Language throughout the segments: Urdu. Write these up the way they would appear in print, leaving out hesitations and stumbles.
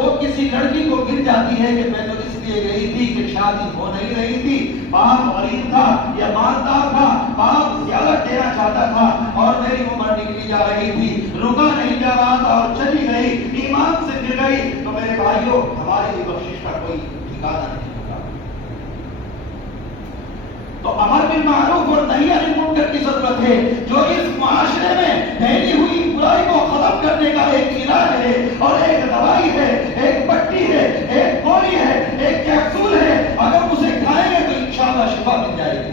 وہ کسی لڑکی کو گر جاتی ہے کہ میں تو اس لیے گئی تھی کہ شادی ہو نہیں رہی تھی، باپ غریب تھا یا مالدار تھا، باپ زیادہ دینا چاہتا تھا اور میری عمر نکلی جا رہی تھی، رکا نہیں جا رہا تھا اور چلی گئی، ایمان سے گر گئی، تو میرے بھائیوں ہماری بھی بخشش کا کوئی ٹھکانہ نہیں ہوگا۔ تو امر بالمعروف اور نہی عن المنکر کی ضرورت ہے، جو اس معاشرے میں پھیلی ہوئی برائی کو ختم کرنے کا ایک علاج ہے اور ایک دوائی ہے، ایک پٹی ہے، ایک گولی ہے، ایک کیپسول ہے، اگر اسے کھائیں گے تو انشاءاللہ شفا مل جائے گی۔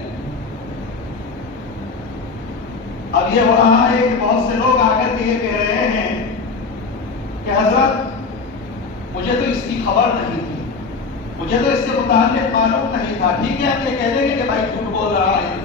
اب یہ ہو رہا ہے کہ بہت سے لوگ آ کر کے یہ کہہ رہے ہیں کہ حضرت مجھے تو اس کی خبر نہیں تھی، مجھے تو اس کے متعلق معلوم نہیں تھا۔ ٹھیک ہے، ہم یہ کہہ دیں گے کہ بھائی جھوٹ بول رہا ہے،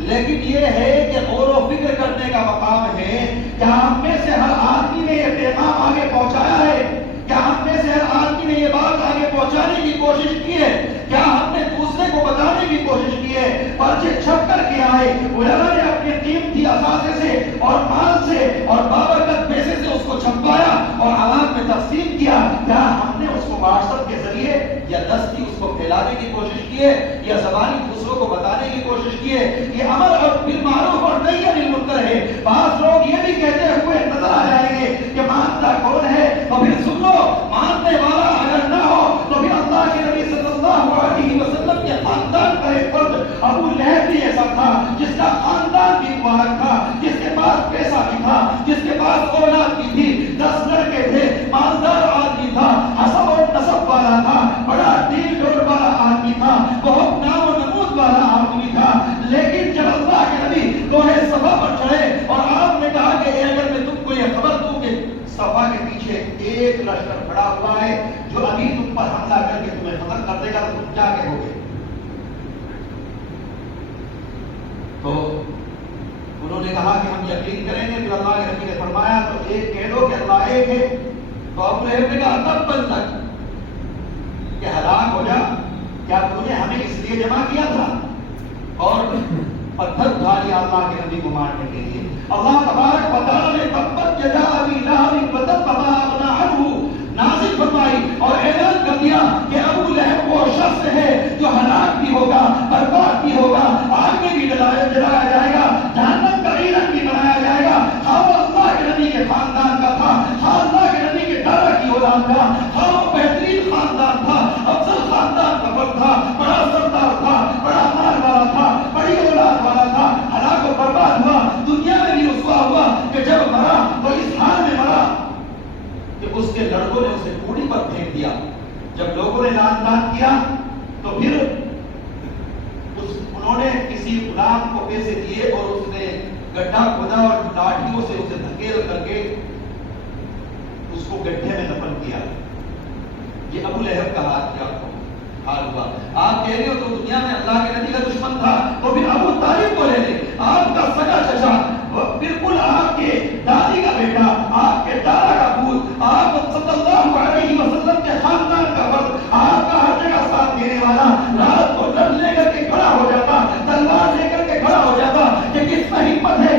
لیکن یہ ہے کہ غور و فکر کرنے کا مقام ہے۔ کیا ہم میں سے ہر آدمی نے یہ پیغام آگے پہنچایا ہے؟ کیا ہم میں سے ہر آدمی نے یہ بات آگے پہنچانے کی کوشش کی ہے؟ کیا ہم نے دوسرے کو بتانے کی کوشش کی ہے؟ پرچے چھپ کر کیا ہے؟ علماء نے اپنے قیمتی اثاثے سے اور مال سے اور بابرکت پیسے سے اس کو چھپوایا اور عوام میں تقسیم کیا؟ کیا ہم نے اس کو واٹس ایپ کے ذریعے یا دستی اس کو پھیلانے کی کوشش کی ہے یا زبانی دوسروں کو بتانے کی کوشش کی ہے؟ یہ امر اور بالمعروف اور نہی عن المنکر ہے۔ بعض لوگ یہ بھی کہتے ہوئے نظر آ جائیں گے کہ مانتا کون ہے؟ تو پھر سن لو، ماننے والا اگر نہ ہو تو پھر اللہ کے نبی صلی اللہ علیہ وسلم کے خاندان کا ایک فرد ابو لہب بھی ایسا تھا، جس کا خاندان بھی مبارک تھا، جس کے پاس پیسہ بھی تھا، جس کے پاس اولاد بھی تھی، 10 لڑکے تھے، مالدار آدمی تھا، حسب اور نسب والا تھا، بڑا دین ڈور والا آدمی تھا، بہت نام و نمود والا آدمی تھا۔ لیکن جب اللہ کے نبی کوہ صفا پر چڑھے اور آپ نے کہا کہ اگر میں تم کو یہ خبر دوں کہ صفا کے پیچھے ایک لشکر کھڑا ہوا ہے جو ابھی تم پر حملہ کر کے تمہیں ختم کر دے گا، تو تم کیا کہو گے؟ تو انہوں نے کہا کہ ہم یقین کریں گے۔ پھر اللہ کے نبی نے فرمایا تو ایک کہہ دو کہ اللہ ایک ہے۔ تو ابو لہب نے کہا تب بن تک کہ ہلاک ہو جا، کیا تم نے ہمیں اس لیے جمع کیا تھا؟ اور پتھر اٹھا لیا اللہ کے نبی کو مارنے کے لیے۔ اللہ تبارک و تعالی نے تبت یدا ابی لہب وتب ما اغنی عنہ نازل فرمائی اور اعلان کر دیا کہ ابو لہب وہ شخص ہے جو ہلاک بھی ہوگا، برباد بھی ہوگا، آگ میں بھی جلایا جائے گا، جہنم کا ایندھن بھی بنایا جائے گا۔ ہاں وہ اللہ کے نبی کے خاندان کا تھا، ہاں اللہ کے نبی کے دادا کی اولاد تھا، ہاں وہ بہترین خاندان تھا، افضل خاندان کا فرد تھا، بڑا سردار تھا، بڑا مال والا تھا، بڑی اولاد والا تھا، ہلاک و برباد ہوا، دنیا میں بھی رسوا ہوا کہ جب مرا تو اس حال میں مرا کہ اس کے لڑکوں نے اسے کوڑی پر پھینک دیا۔ جب لوگوں نے لعن کیا تو پھر انہوں نے کسی غلام کو پیسے دیے اور اس نے گڈھا کھودا اور لاٹھیوں سے اسے دھکیل کر کے اس کو گڈھے میں دفن کیا۔ یہ ابو لہب کا حال ہوا۔ آپ کہہ رہے ہو تو دنیا میں اللہ کے نبی کا دشمن تھا، تو پھر ابو طالب کو لے لیں، آپ کا